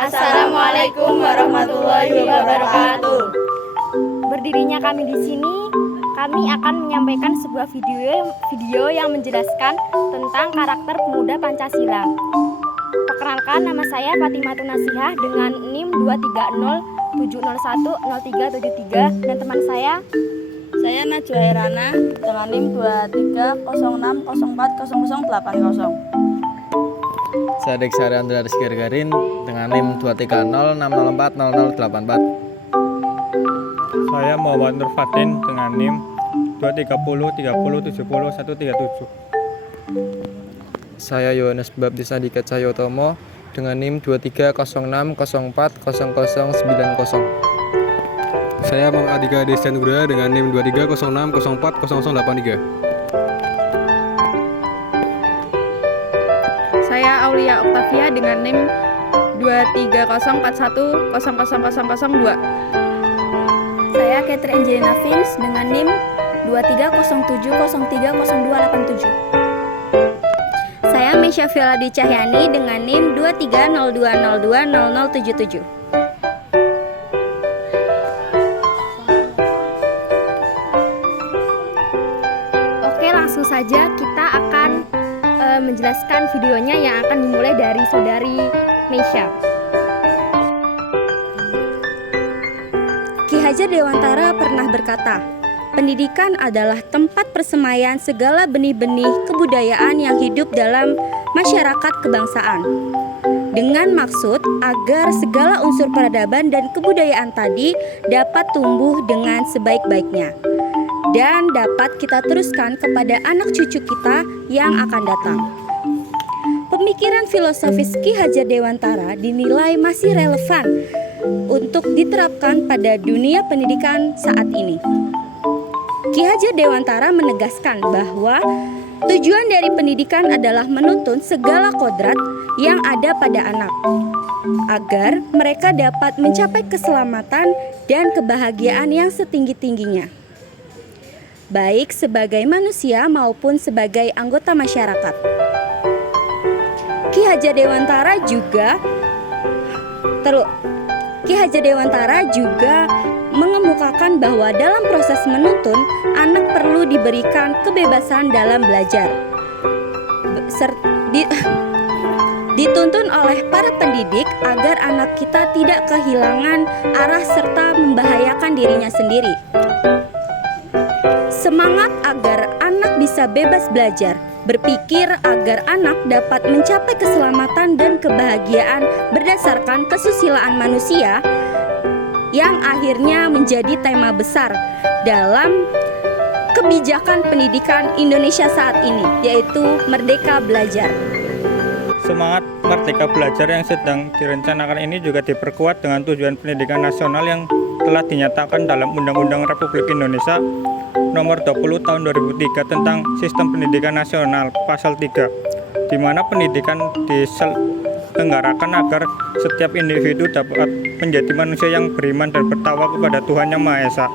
Assalamualaikum warahmatullahi wabarakatuh. Berdirinya kami di sini, kami akan menyampaikan sebuah video yang menjelaskan tentang karakter pemuda Pancasila. Perkenalkan, nama saya Fatimatun Nasihah dengan NIM 23070100373 dan teman saya Najwa Herana dengan NIM 23060404080. Saya Deksari Andra Rizky Garin dengan NIM 23060040084. Saya Muhammad Nur Fadin dengan NIM 23030700137. Saya Yohanes Baptis Andika Cahyotomo dengan NIM 23060404090. Saya Muhammad Adika Desyanura dengan NIM 23060404083. Saya Aulia Oktavia dengan NIM 23041000002. Saya Catherine Angelina Vince dengan NIM 23070300287. Saya Mesya Fioladi Cahyani dengan NIM 23020200077. Oke, langsung saja kita akan menjelaskan videonya yang akan dimulai dari saudari Mesya. Ki Hajar Dewantara pernah berkata, pendidikan adalah tempat persemaian segala benih-benih kebudayaan yang hidup dalam masyarakat kebangsaan. Dengan maksud agar segala unsur peradaban dan kebudayaan tadi dapat tumbuh dengan sebaik-baiknya dan dapat kita teruskan kepada anak cucu kita yang akan datang. Pemikiran filosofis Ki Hajar Dewantara dinilai masih relevan untuk diterapkan pada dunia pendidikan saat ini. Ki Hajar Dewantara menegaskan bahwa tujuan dari pendidikan adalah menuntun segala kodrat yang ada pada anak, agar mereka dapat mencapai keselamatan dan kebahagiaan yang setinggi-tingginya, baik sebagai manusia maupun sebagai anggota masyarakat. Ki Hajar Dewantara juga mengemukakan bahwa dalam proses menuntun, anak perlu diberikan kebebasan dalam belajar. Dituntun oleh para pendidik agar anak kita tidak kehilangan arah serta membahayakan dirinya sendiri. Semangat agar anak bisa bebas belajar, berpikir agar anak dapat mencapai keselamatan dan kebahagiaan berdasarkan kesusilaan manusia yang akhirnya menjadi tema besar dalam kebijakan pendidikan Indonesia saat ini, yaitu Merdeka Belajar. Semangat Merdeka Belajar yang sedang direncanakan ini juga diperkuat dengan tujuan pendidikan nasional yang telah dinyatakan dalam Undang-Undang Republik Indonesia Nomor 20 Tahun 2003 tentang Sistem Pendidikan Nasional Pasal 3, di mana pendidikan diselenggarakan agar setiap individu dapat menjadi manusia yang beriman dan bertakwa kepada Tuhan Yang Maha Esa,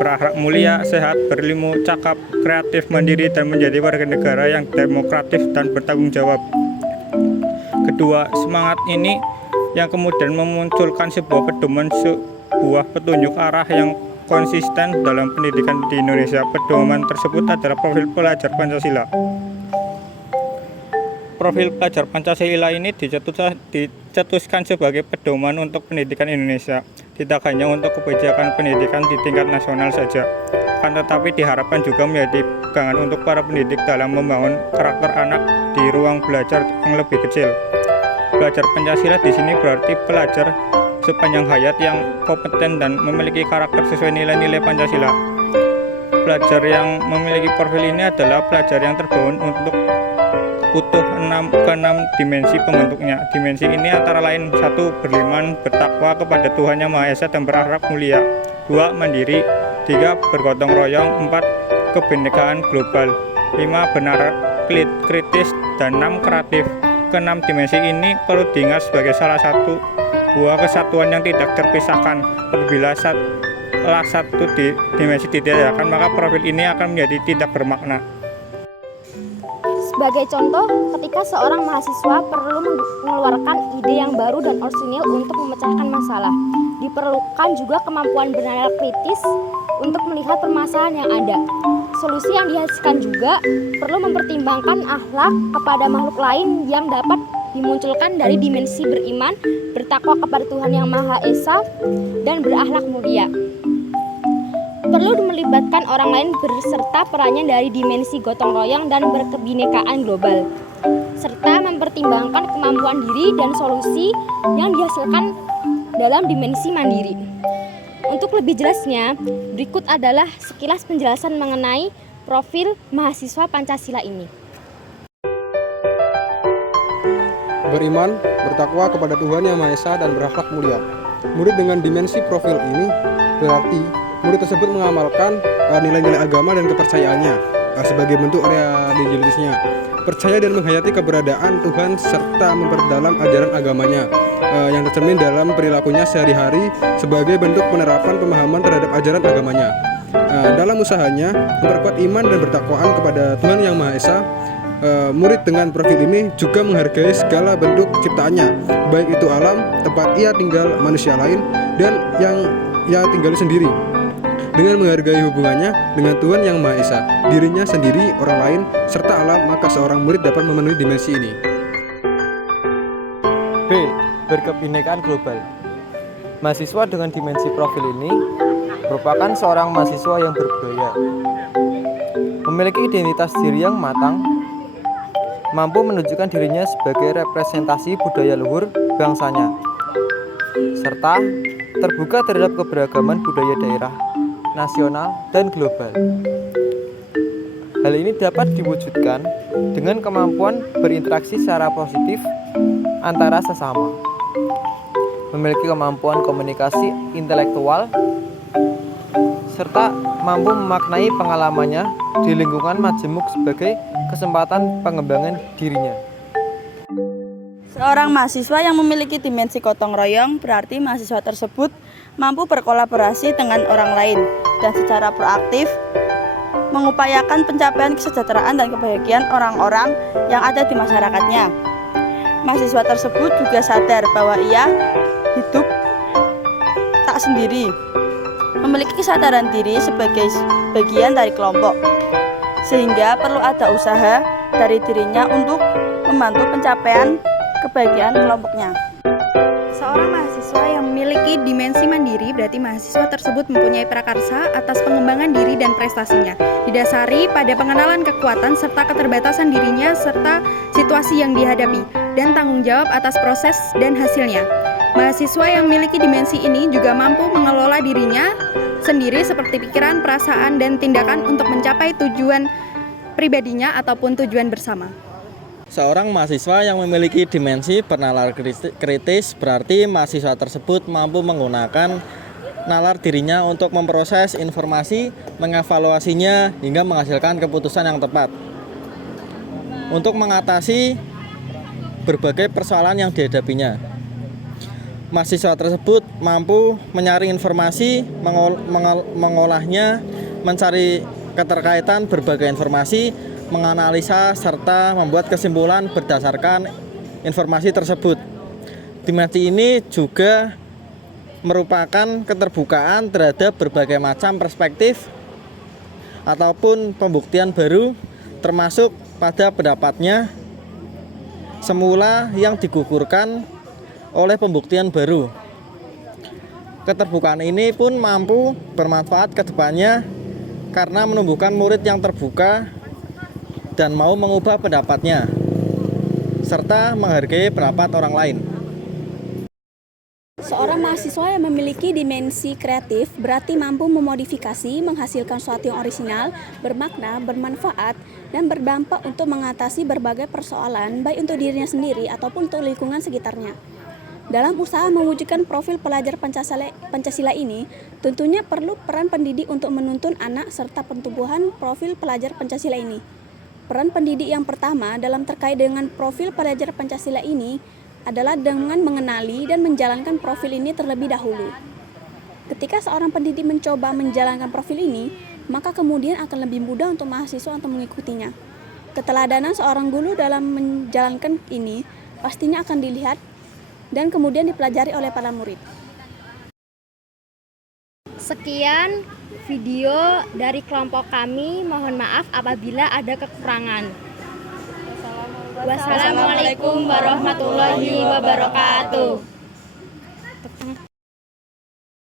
berakhlak mulia, sehat, berilmu, cakap, kreatif, mandiri, dan menjadi warga negara yang demokratis dan bertanggung jawab. Kedua, semangat ini yang kemudian memunculkan sebuah pedoman, sebuah petunjuk arah yang konsisten dalam pendidikan di Indonesia. Pedoman tersebut adalah profil pelajar Pancasila. Profil pelajar Pancasila ini dicetuskan sebagai pedoman untuk pendidikan Indonesia, tidak hanya untuk kebijakan pendidikan di tingkat nasional saja, akan tetapi diharapkan juga menjadi pegangan untuk para pendidik dalam membangun karakter anak di ruang belajar yang lebih kecil. Belajar Pancasila di sini berarti pelajar sepanjang hayat yang kompeten dan memiliki karakter sesuai nilai-nilai Pancasila. Pelajar yang memiliki profil ini adalah pelajar yang terbangun untuk utuh ke 6 dimensi pembentuknya. Dimensi ini antara lain: 1. Beriman, bertakwa kepada Tuhan Yang Maha Esa dan berakhlak mulia. 2. Mandiri. 3. Bergotong royong. 4. Kebinekaan global. 5. Benar kritis. Dan 6. Kreatif. Ke-6 dimensi ini perlu diingat sebagai salah satu buah kesatuan yang tidak terpisahkan. Apabila salah satu dimensi ditiadakan, maka profil ini akan menjadi tidak bermakna. Sebagai contoh, ketika seorang mahasiswa perlu mengeluarkan ide yang baru dan orisinil untuk memecahkan masalah, diperlukan juga kemampuan bernalar kritis untuk melihat permasalahan yang ada. Solusi yang dihasilkan juga perlu mempertimbangkan akhlak kepada makhluk lain yang dapat dimunculkan dari dimensi beriman, bertakwa kepada Tuhan Yang Maha Esa, dan berakhlak mulia. Perlu melibatkan orang lain berserta perannya dari dimensi gotong royong dan berkebinekaan global, serta mempertimbangkan kemampuan diri dan solusi yang dihasilkan dalam dimensi mandiri. Untuk lebih jelasnya, berikut adalah sekilas penjelasan mengenai profil mahasiswa Pancasila ini. Beriman, bertakwa kepada Tuhan Yang Maha Esa dan berakhlak mulia. Murid dengan dimensi profil ini berarti murid tersebut mengamalkan nilai-nilai agama dan kepercayaannya sebagai bentuk religiusnya, percaya dan menghayati keberadaan Tuhan serta memperdalam ajaran agamanya yang tercermin dalam perilakunya sehari-hari sebagai bentuk penerapan pemahaman terhadap ajaran agamanya. Dalam usahanya memperkuat iman dan bertakwaan kepada Tuhan Yang Maha Esa, murid dengan profil ini juga menghargai segala bentuk ciptaannya, baik itu alam, tempat ia tinggal, manusia lain, dan yang ia tinggali sendiri. Dengan menghargai hubungannya dengan Tuhan Yang Maha Esa, dirinya sendiri, orang lain, serta alam, maka seorang murid dapat memenuhi dimensi ini. B. Berkebinekaan global. Mahasiswa dengan dimensi profil ini merupakan seorang mahasiswa yang berbudaya, memiliki identitas diri yang matang, mampu menunjukkan dirinya sebagai representasi budaya luhur bangsanya, serta terbuka terhadap keberagaman budaya daerah, nasional, dan global. Hal ini dapat diwujudkan dengan kemampuan berinteraksi secara positif antara sesama, memiliki kemampuan komunikasi intelektual, serta mampu memaknai pengalamannya di lingkungan majemuk sebagai kesempatan pengembangan dirinya. Seorang mahasiswa yang memiliki dimensi gotong royong berarti mahasiswa tersebut mampu berkolaborasi dengan orang lain dan secara proaktif mengupayakan pencapaian kesejahteraan dan kebahagiaan orang-orang yang ada di masyarakatnya. Mahasiswa tersebut juga sadar bahwa ia hidup tak sendiri, memiliki kesadaran diri sebagai bagian dari kelompok, sehingga perlu ada usaha dari dirinya untuk membantu pencapaian kebahagiaan kelompoknya. Seorang mahasiswa yang memiliki dimensi mandiri berarti mahasiswa tersebut mempunyai prakarsa atas pengembangan diri dan prestasinya, didasari pada pengenalan kekuatan serta keterbatasan dirinya serta situasi yang dihadapi, dan tanggung jawab atas proses dan hasilnya. Mahasiswa yang memiliki dimensi ini juga mampu mengelola dirinya sendiri seperti pikiran, perasaan, dan tindakan untuk mencapai tujuan pribadinya ataupun tujuan bersama. Seorang mahasiswa yang memiliki dimensi bernalar kritis berarti mahasiswa tersebut mampu menggunakan nalar dirinya untuk memproses informasi, mengevaluasinya, hingga menghasilkan keputusan yang tepat untuk mengatasi berbagai persoalan yang dihadapinya. Mahasiswa tersebut mampu menyaring informasi, mengolahnya, mencari keterkaitan berbagai informasi, menganalisa serta membuat kesimpulan berdasarkan informasi tersebut. Dimensi ini juga merupakan keterbukaan terhadap berbagai macam perspektif ataupun pembuktian baru, termasuk pada pendapatnya semula yang digugurkan oleh pembuktian baru. Keterbukaan ini pun mampu bermanfaat ke depannya karena menumbuhkan murid yang terbuka dan mau mengubah pendapatnya, serta menghargai pendapat orang lain. Seorang mahasiswa yang memiliki dimensi kreatif berarti mampu memodifikasi, menghasilkan sesuatu yang orisinal, bermakna, bermanfaat, dan berdampak untuk mengatasi berbagai persoalan, baik untuk dirinya sendiri ataupun untuk lingkungan sekitarnya. Dalam usaha mewujudkan profil pelajar Pancasila ini, tentunya perlu peran pendidik untuk menuntun anak serta pertumbuhan profil pelajar Pancasila ini. Peran pendidik yang pertama dalam terkait dengan profil pelajar Pancasila ini adalah dengan mengenali dan menjalankan profil ini terlebih dahulu. Ketika seorang pendidik mencoba menjalankan profil ini, maka kemudian akan lebih mudah untuk mahasiswa untuk mengikutinya. Keteladanan seorang guru dalam menjalankan ini pastinya akan dilihat dan kemudian dipelajari oleh para murid. Sekian video dari kelompok kami. Mohon maaf apabila ada kekurangan. Wassalamualaikum warahmatullahi wabarakatuh.